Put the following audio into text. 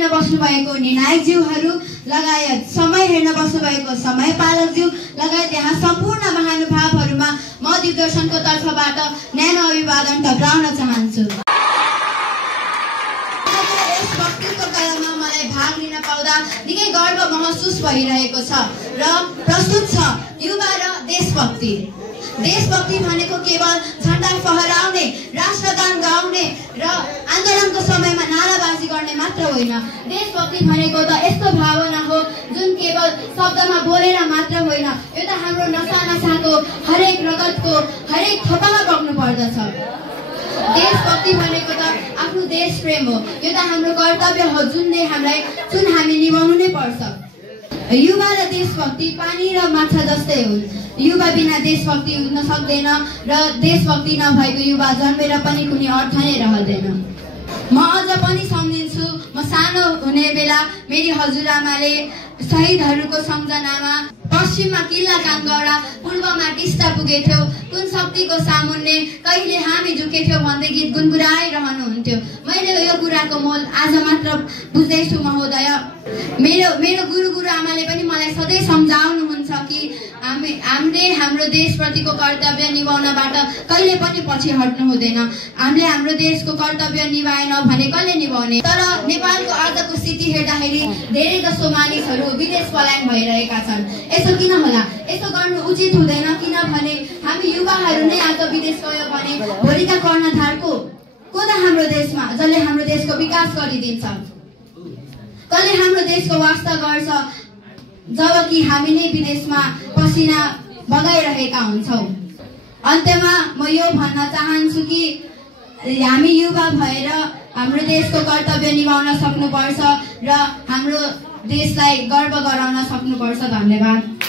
हेर्न बस्नुभएको निर्णायकज्यूहरू लगायत समय हेर्न बस्नुभएको समय पालकज्यू लगायत यहाँ सम्पूर्ण महानुभावहरूमा म दिग्दर्शनको तर्फबाट न्यानो अभिवादन टक्राउन चाहन्छु। यस वक्तव्यको कलामा मलाई भाग लिन पाउँदा निकै गर्व महसुस भइरहेको छ र प्रस्तुत छ युवा र देशभक्ति। देशभक्ति भनेको केवल झण्डा फहराउने, राष्ट्रगान गाउने र आन्दोलनको समयमा नाराबाजी गर्ने मात्र होइन। देशभक्ति भनेको त यस्तो भावना हो जुन केवल शब्दमा बोलेर मात्र होइन, यो त हाम्रो नसाको हरेक रगतको हरेक थोपामा बग्नु पर्दछ। देशभक्ति भनेको त आफ्नो देश प्रेम हो, यो त हाम्रो कर्तव्य हो जुन हामी निभाउनु नै पर्छ। युवा र देशभक्ति पानी र माछा जस्तै हुन्। युवा बिना देशभक्ति हुन सक्दैन र देशभक्ति नभएको युवा जन्मेर पनि कुनै अर्थ नै रहँदैन। म अझ पनि सम्झिन्छु, म सानो हुने बेला मेरी हजुरआमाले शहीदहरूको सम्झनामा पश्चिममा किल्ला काङ्गडा, पूर्वमा टिस्टा पुगेथ्यो, कुन शक्तिको सामुन्ने कहिले हामी झुकेथ्यौ भन्दै गीत गुनगुनाइरहनुहुन्थ्यो। मैले यो कुराको मोल आज मात्र बुझ्दैछु महोदय। मेरो गुरुआमाले पनि मलाई सधैँ सम्झाउनुहुन्छ कि हामीले हाम्रो देशप्रतिको कर्तव्य निभाउनबाट कहिले पनि पछि हट्नु हुँदैन। हामीले हाम्रो देशको कर्तव्य निभाएन भने कसले निभाउने? तर नेपालको आजको स्थिति हेर्दाखेरि धेरै जसो मानिसहरू विदेश पलायन भइरहेका छन्। यसो किन होला? यसो गर्नु उचित हुँदैन, किनभने हामी युवाहरू नै आज विदेश गयो भने भोलिका कर्णधार को त हाम्रो देशमा, जसले हाम्रो देशको विकास गरिदिन्छ, कसले हाम्रो देशको वास्ता गर्छ, जबकि हामी नै विदेशमा पसिना बगाइरहेका हुन्छौँ। अन्त्यमा म यो भन्न चाहन्छु कि हामी युवा भएर हाम्रो देशको कर्तव्य निभाउन सक्नुपर्छ र हाम्रो देशलाई गर्व गराउन सक्नुपर्छ। धन्यवाद।